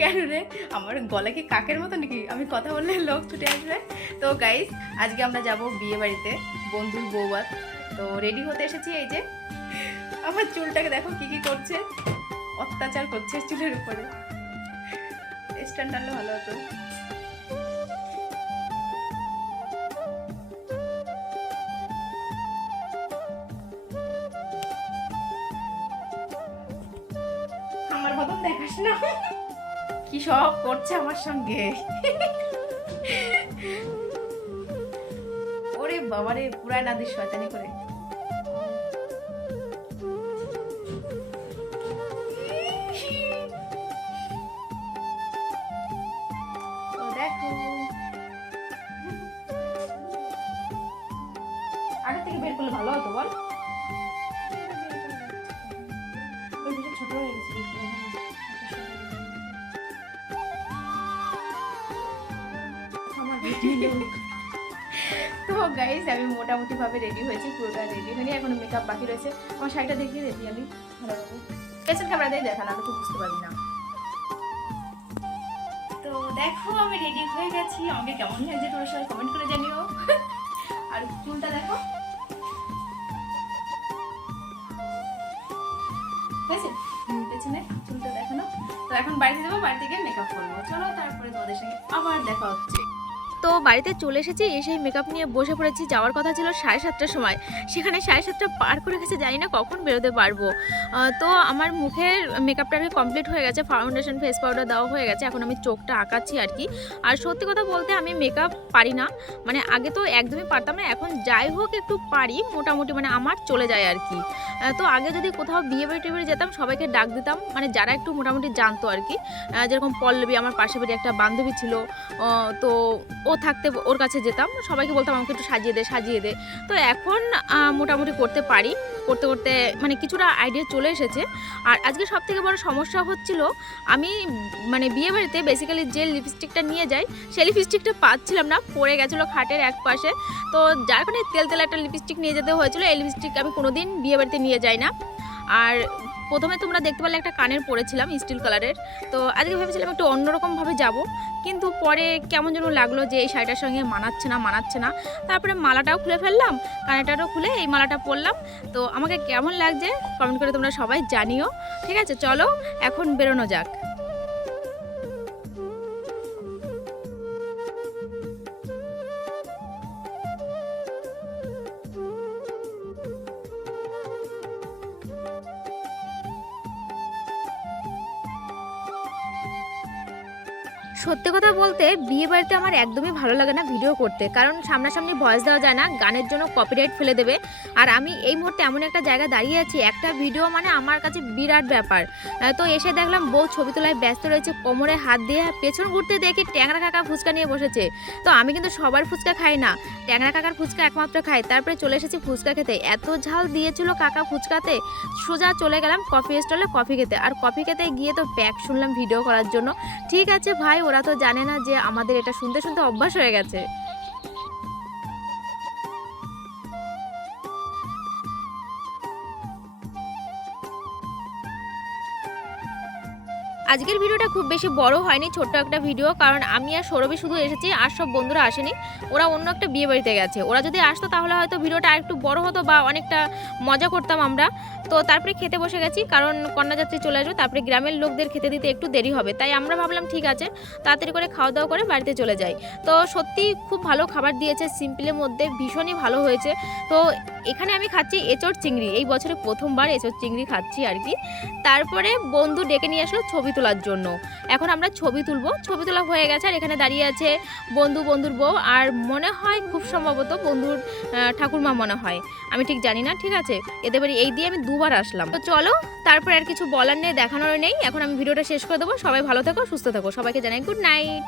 কেন রে, আমার গলা কি কাকের মতো নাকি? আমি কথা বললে লোক ছুটে আসবে। তো গাইস, আজকে আমরা যাব বিয়ে বাড়িতে, বন্ধুর বৌভাত। তো রেডি হতে এসেছি। এই যে আমার চুলটাকে দেখো কি কি করছে, অত্যাচার করছে চুলের উপরে। স্ট্যান্ড টানলে ভালো হতো। আমার বদন দেখাস না, কি সব করছে আমার সঙ্গে। ওরে বাবারে, পুরাই না দিস শয়তানি করে। তো দেখো, আগে থেকে বের করলে ভালো হতো বল। ছোট হয়ে গেছে। তো গাইস, আমি মোটামুটি ভাবে রেডি হয়েছি, পুরোটা রেডি হয়নি, এখনো মেকআপ বাকি রয়েছে। আমার শাড়িটা দেখিয়ে রেডি আমি ভালোভাবে, পেছন ক্যামেরা দিয়ে দেখা না তো বুঝতে পারবি না। তো দেখো, আমি রেডি হয়ে গেছি। আমাকে কেমন লাগছে তোমরা সবাই কমেন্ট করে জানিও। আর চুলটা দেখো, হয়েছে পেছনে চুলটা দেখানো। তো এখন বাড়িতে যাবো, বাড়িতে গিয়ে মেকআপ করবো। চলো, তারপরে তোমাদের সঙ্গে আবার দেখা হচ্ছে। তো বাড়িতে চলে এসেছি, এসেই মেকআপ নিয়ে বসে পড়েছি। যাওয়ার কথা ছিল 7:30টার সময়, সেখানে 7:30টা পার করে গেছে, জানি না কখন বেরোতে পারবো। তো আমার মুখের মেকআপটা কমপ্লিট হয়ে গেছে, ফাউন্ডেশন ফেস পাউডার দেওয়া হয়ে গেছে। এখন আমি চোখটা আঁকাচ্ছি আর কি। আর সত্যি কথা বলতে আমি মেকআপ পারি না, মানে আগে তো একদমই পারতাম না, এখন যাই হোক একটু পারি মোটামুটি, মানে আমার চলে যায় আর কি। তো আগে যদি কোথাও বিয়ে বাড়ি টিয়ে যেতাম, সবাইকে ডাক দিতাম, মানে যারা একটু মোটামুটি জানতো আর কি। যেরকম পল্লবী, আমার পাশে বাড়ি একটা বান্ধবী ছিল, তো ও থাকতে ওর কাছে যেতাম, সবাইকে বলতাম আমাকে একটু সাজিয়ে দে। তো এখন মোটামুটি করতে পারি, করতে করতে মানে কিছুটা আইডিয়া চলে এসেছে। আর আজকে সব থেকে বড় সমস্যা হচ্ছিল, আমি মানে বিয়ে বাড়িতে বেসিক্যালি যে লিপস্টিকটা নিয়ে যাই, সেই লিপস্টিকটা পাচ্ছিলাম না, পড়ে গেছিলো খাটের এক পাশে। তো যার কারণে তেল একটা লিপস্টিক নিয়ে যেতে হয়েছিল। এই লিপস্টিক আমি কোনোদিন বিয়ে বাড়িতে নিয়ে যাই না। আর প্রথমে তোমরা দেখতে পারলে একটা কানের পরেছিলাম স্টিল কালারের। তো আজকে ভেবেছিলাম একটু অন্যরকমভাবে যাব, কিন্তু পরে কেমন যেন লাগলো যে এই শাড়িটার সঙ্গে মানাচ্ছে না। তারপরে মালাটাও খুলে ফেললাম, কানেরটাও খুলে এই মালাটা পরলাম। তো আমাকে কেমন লাগছে কমেন্ট করে তোমরা সবাই জানিও। ঠিক আছে, চলো এখন বেরোনো যাক। সত্যি কথা বলতে বিয়ে বাড়িতে আমার একদমই ভালো লাগে না ভিডিও করতে, কারণ সামনাসামনি ভয়েস দেওয়া যায় না, গানের জন্য কপিরাইট ফেলে দেবে। আর আমি এই মুহূর্তে এমন একটা জায়গায় দাঁড়িয়ে আছি, একটা ভিডিও মানে আমার কাছে বিরাট ব্যাপার। তো এসে দেখলাম বউ ছবি তোলায় ব্যস্ত রয়েছে, কোমরে হাত দিয়ে, পেছন ঘুরতে দেখি ট্যাংরা কাকা ফুচকা নিয়ে বসেছে। তো আমি কিন্তু সবার ফুচকা খাই না, ট্যাংরা কাকার ফুচকা একমাত্র খাই। তারপরে চলে এসেছি ফুচকা খেতে, এত ঝাল দিয়েছিল কাকা ফুচকাতে। সোজা চলে গেলাম কফি স্টলে কফি খেতে। আর কফি খেতে গিয়ে তো ব্যাক শুনলাম ভিডিও করার জন্য। ঠিক আছে ভাই, ওরা তো জানে না যে আমাদের এটা শুনতে শুনতে অভ্যাস হয়ে গেছে। আজকের ভিডিওটা খুব বেশি বড় হয়নি, ছোট্ট একটা ভিডিও, কারণ আমি আর সৌরভী শুধু এসেছি, আর সব বন্ধুরা আসেনি। ওরা অন্য একটা বিয়ে বাড়িতে গেছে। ওরা যদি আসতো তাহলে হয়তো ভিডিওটা আর একটু বড় হতো বা অনেকটা মজা করতাম আমরা। তো তারপরে খেতে বসে গেছি, কারণ কন্যাযাত্রী চলে আসবে, তারপরে গ্রামের লোকদের খেতে দিতে একটু দেরি হবে। তাই আমরা ভাবলাম ঠিক আছে, তাড়াতাড়ি করে খাওয়া দাওয়া করে বাড়িতে চলে যাই। তো সত্যি খুব ভালো খাবার দিয়েছে, সিম্পলের মধ্যে ভীষণই ভালো হয়েছে। তো এখানে আমি খাচ্ছি এঁচোড় চিংড়ি, এই বছরে প্রথমবার এঁচোড় চিংড়ি খাচ্ছি আর কি। তারপরে বন্ধু ডেকে নিয়ে আসলো ছবি তোলার জন্য। এখন আমরা ছবি তুলবো, ছবি তোলা হয়ে গেছে। আর এখানে দাঁড়িয়ে আছে বন্ধুর বউ, আর মনে হয় খুব সম্ভবত বন্ধুর ঠাকুরমা মনে হয়, আমি ঠিক জানি না। ঠিক আছে, এদের বাড়ি এই দিয়ে আমি দুবার আসলাম। তো চলো, তারপরে আর কিছু বলার নেই, দেখানোর নেই। এখন আমি ভিডিওটা শেষ করে দেবো। সবাই ভালো থেকো, সুস্থ থেকো, সবাইকে জানাই গুড নাইট।